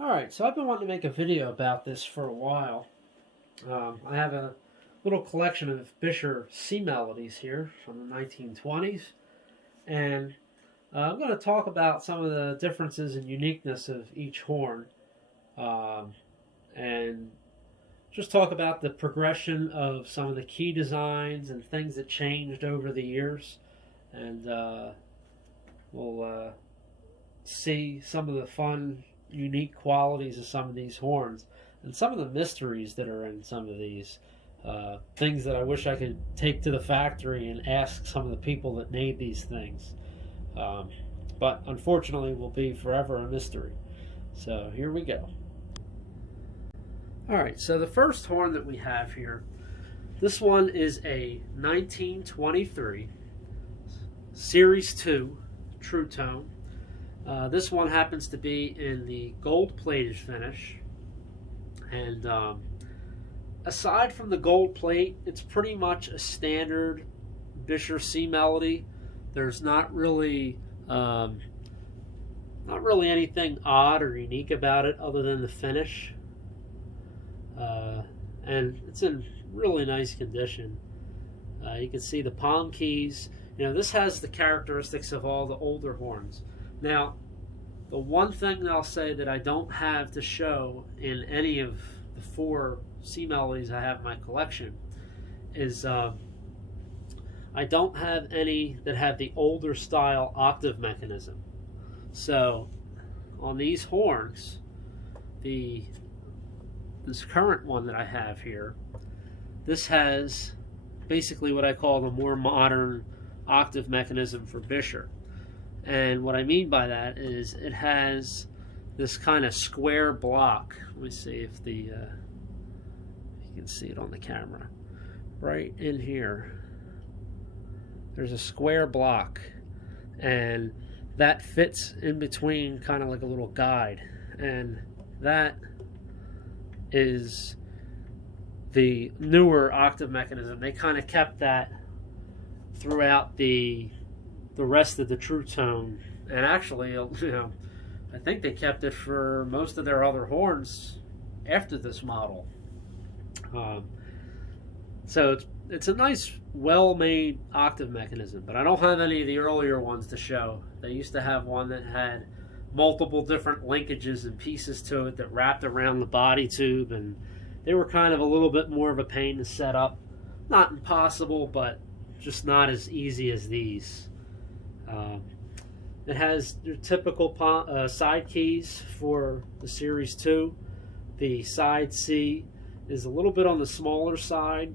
Alright, so I've been wanting to make a video about this for a while. I have a little collection of Buescher C-Melodies here from the 1920s, and I'm going to talk about some of the differences and uniqueness of each horn, and just talk about the progression of some of the key designs and things that changed over the years, and we'll see some of the fun, unique qualities of some of these horns and some of the mysteries that are in some of these things that I wish I could take to the factory and ask some of the people that made these things, but unfortunately will be forever a mystery. So here we go. Alright, so the first horn that we have here, this one is a 1923 Series 2 True Tone. This one happens to be in the gold plated finish, and aside from the gold plate, it's pretty much a standard Buescher C-Melody. There's not really anything odd or unique about it other than the finish, and it's in really nice condition. You can see the palm keys. You know, this has the characteristics of all the older horns. Now, the one thing that I'll say that I don't have to show in any of the 4 C-Melodies I have in my collection is I don't have any that have the older style octave mechanism. So on these horns, this current one that I have here, this has basically what I call the more modern octave mechanism for Buescher. And what I mean by that is it has this kind of square block. Let me see if you can see it on the camera. Right in here, there's a square block, and that fits in between, kind of like a little guide. And that is the newer octave mechanism. They kind of kept that throughout the rest of the True Tone, and actually, you know, I think they kept it for most of their other horns after this model. So it's a nice, well-made octave mechanism, but I don't have any of the earlier ones to show. They used to have one that had multiple different linkages and pieces to it that wrapped around the body tube, and they were kind of a little bit more of a pain to set up. Not impossible, but just not as easy as these. It has your typical side keys for the Series 2. The side C is a little bit on the smaller side,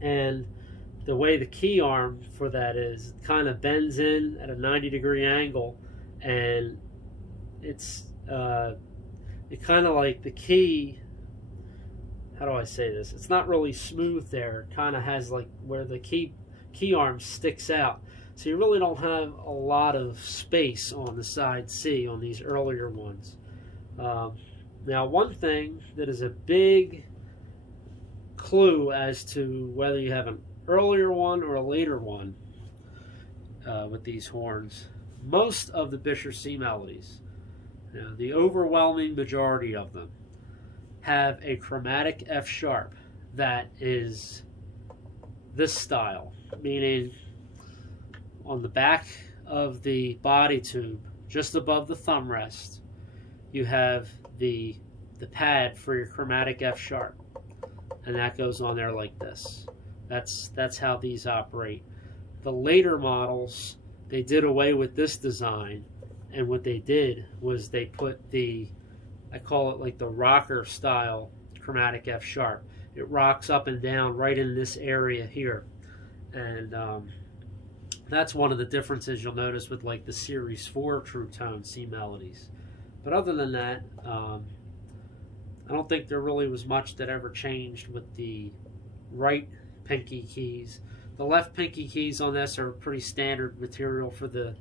and the way the key arm for that is, it kind of bends in at a 90-degree angle, and it's it kind of like the key, how do I say this? It's not really smooth there. It kind of has like where the key arm sticks out. So you really don't have a lot of space on the side C on these earlier ones. Now, one thing that is a big clue as to whether you have an earlier one or a later one with these horns, most of the Buescher C-Melodies, you know, the overwhelming majority of them, have a chromatic F sharp that is this style, meaning on the back of the body tube, just above the thumb rest, you have the pad for your chromatic F sharp, and that goes on there like this. That's how these operate. The later models, they did away with this design, and what they did was they put I call it like the rocker style chromatic F sharp. It rocks up and down right in this area here, and that's one of the differences you'll notice with like the Series 4 True Tone C-Melodies. But other than that, I don't think there really was much that ever changed with the right pinky keys. The left pinky keys on this are pretty standard material for the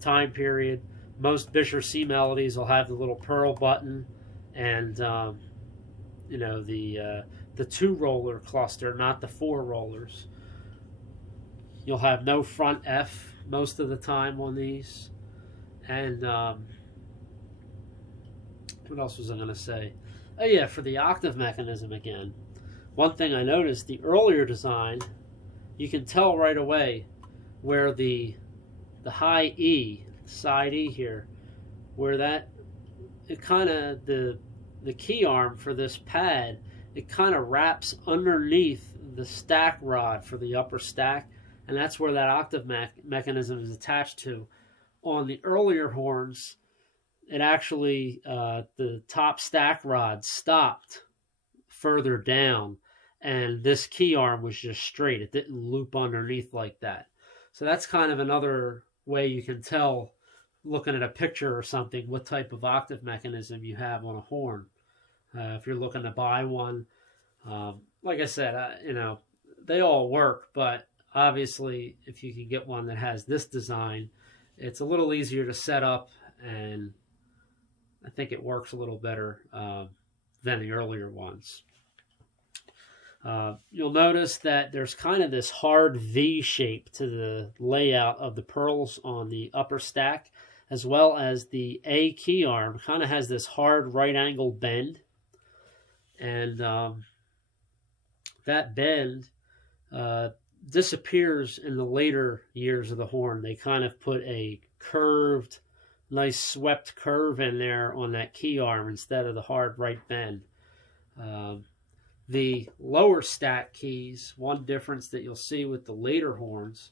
time period. Most Buescher C-Melodies will have the little pearl button, and you know, the 2-roller cluster, not the 4 rollers. You'll have no front F most of the time on these, and what else was I going to say? Oh yeah, for the octave mechanism again. One thing I noticed, the earlier design, you can tell right away where the high E, side E here, where that, it kind of, the key arm for this pad, it kind of wraps underneath the stack rod for the upper stack, and that's where that octave mechanism is attached to. On the earlier horns, it actually, the top stack rod stopped further down, and this key arm was just straight. It didn't loop underneath like that. So that's kind of another way you can tell, looking at a picture or something, what type of octave mechanism you have on a horn. If you're looking to buy one, like I said, you know, they all work, but obviously if you can get one that has this design, it's a little easier to set up, and I think it works a little better than the earlier ones. You'll notice that there's kind of this hard V shape to the layout of the pearls on the upper stack, as well as the A key arm kind of has this hard right angle bend. And that bend disappears in the later years of the horn. They kind of put a curved, nice swept curve in there on that key arm instead of the hard right bend. The lower stack keys, one difference that you'll see with the later horns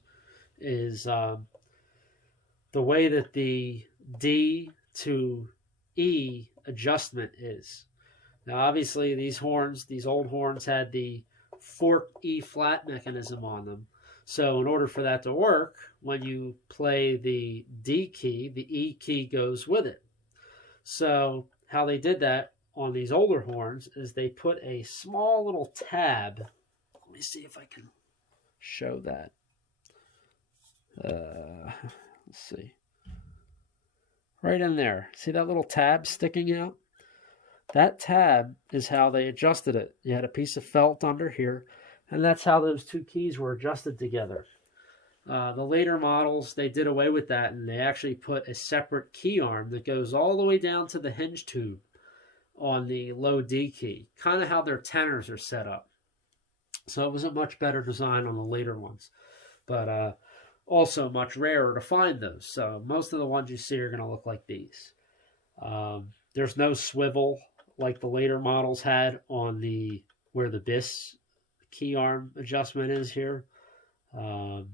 is the way that the D to E adjustment is. Now obviously these horns, these old horns, had the fork E flat mechanism on them. So in order for that to work, when you play the D key, the E key goes with it. So how they did that on these older horns is they put a small little tab. Let me see if I can show that. Let's see. Right in there. See that little tab sticking out? That tab is how they adjusted it. You had a piece of felt under here, and that's how those two keys were adjusted together. The later models, they did away with that, and they actually put a separate key arm that goes all the way down to the hinge tube on the low D key, kind of how their tenors are set up. So it was a much better design on the later ones, but also much rarer to find those. So most of the ones you see are going to look like these. There's no swivel like the later models had on the where the Buescher key arm adjustment is here. So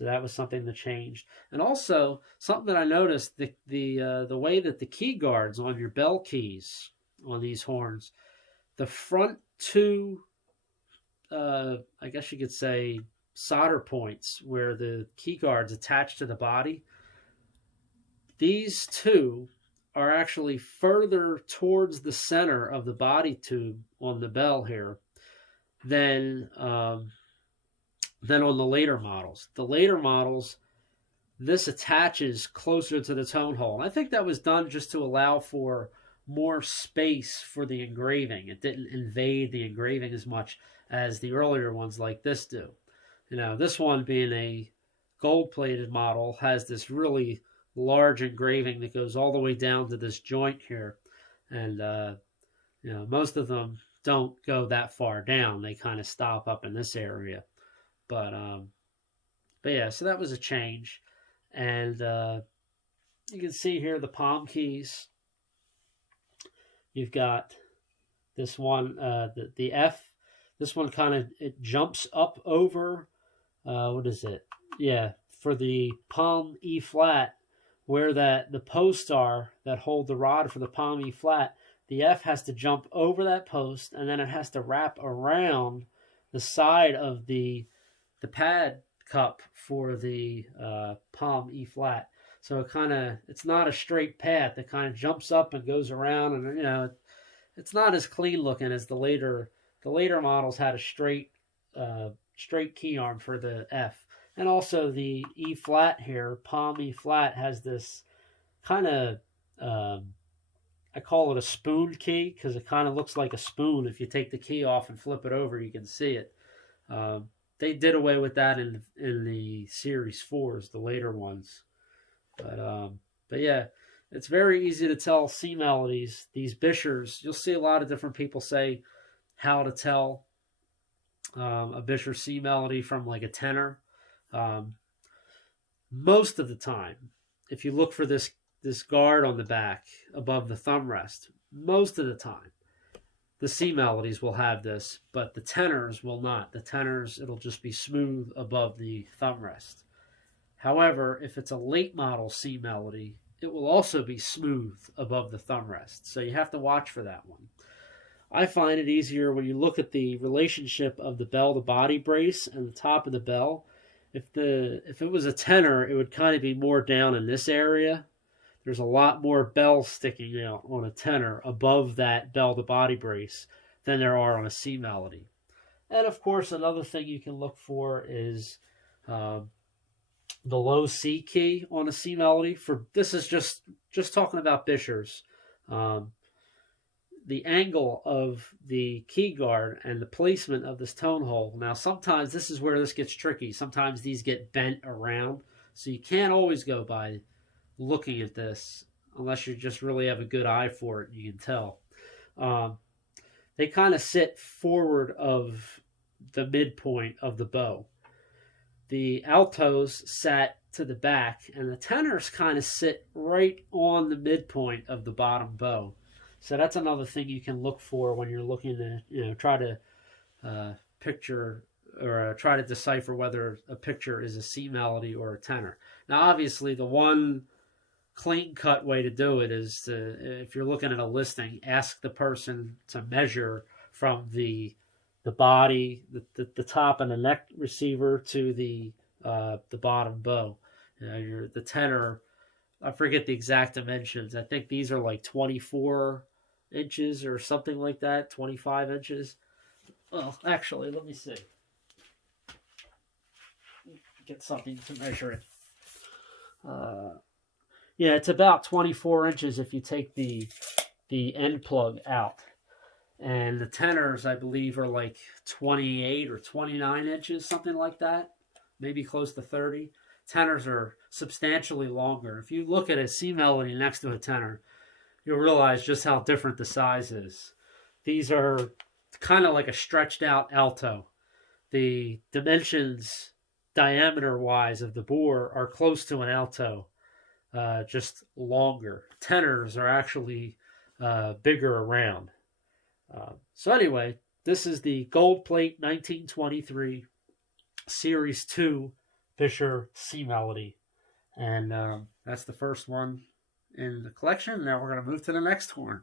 that was something that changed. And also something that I noticed, the way that the key guards on your bell keys on these horns, the front two, I guess you could say, solder points where the key guards attach to the body, these two are actually further towards the center of the body tube on the bell here than on the later models. The later models, this attaches closer to the tone hole. And I think that was done just to allow for more space for the engraving. It didn't invade the engraving as much as the earlier ones like this do. You know, this one being a gold-plated model has this really large engraving that goes all the way down to this joint here. And, you know, most of them don't go that far down. They kind of stop up in this area. But yeah, so that was a change. And you can see here the palm keys. You've got this one, the F. This one kind of, it jumps up over, what is it? Yeah, for the palm E flat, where the posts are that hold the rod for the palm E flat, the F has to jump over that post, and then it has to wrap around the side of the pad cup for the palm E flat. So it kind of, it's not a straight path. It kind of jumps up and goes around, and you know, it's not as clean looking as the later models had a straight key arm for the F. And also the E flat here, palm E flat, has this kind of, I call it a spoon key because it kind of looks like a spoon. If you take the key off and flip it over, you can see it. They did away with that in the Series 4s, the later ones. But yeah, It's very easy to tell C-Melodies, these Bueschers. You'll see a lot of different people say how to tell a Buescher C-Melody from like a tenor. Um, most of the time, if you look for this guard on the back above the thumb rest, most of the time, the C-Melodies will have this, but the tenors will not. The tenors, it'll just be smooth above the thumb rest. However, if it's a late model C-Melody, it will also be smooth above the thumb rest. So you have to watch for that one. I find it easier when you look at the relationship of the bell to body brace and the top of the bell. If it was a tenor, it would kind of be more down in this area. There's a lot more bells sticking out on a tenor above that bell to body brace than there are on a C-Melody. And of course, another thing you can look for is the low C key on a C-Melody. For this is just talking about Bueschers. The angle of the key guard and the placement of this tone hole. Now, sometimes this is where this gets tricky. Sometimes these get bent around, so you can't always go by looking at this unless you just really have a good eye for it. You can tell. They kind of sit forward of the midpoint of the bow. The altos sat to the back, and the tenors kind of sit right on the midpoint of the bottom bow. So that's another thing you can look for when you're looking to, try to picture or try to decipher whether a picture is a C-Melody or a tenor. Now, obviously, the one clean-cut way to do it is to, if you're looking at a listing, ask the person to measure from the body, the top and the neck receiver to the bottom bow. The tenor, I forget the exact dimensions. I think these are like 24 inches or something like that, 25 inches. Well, actually, let me see. Get something to measure it. Yeah, it's about 24 inches if you take the end plug out. And the tenors, I believe, are like 28 or 29 inches, something like that. Maybe close to 30. Tenors are substantially longer. If you look at a C-Melody next to a tenor, you'll realize just how different the size is. These are kind of like a stretched out alto. The dimensions, diameter-wise, of the bore are close to an alto, just longer. Tenors are actually bigger around. So anyway, this is the Gold Plate 1923 Series 2 Buescher C-Melody. And that's the first one in the collection. Now we're going to move to the next horn.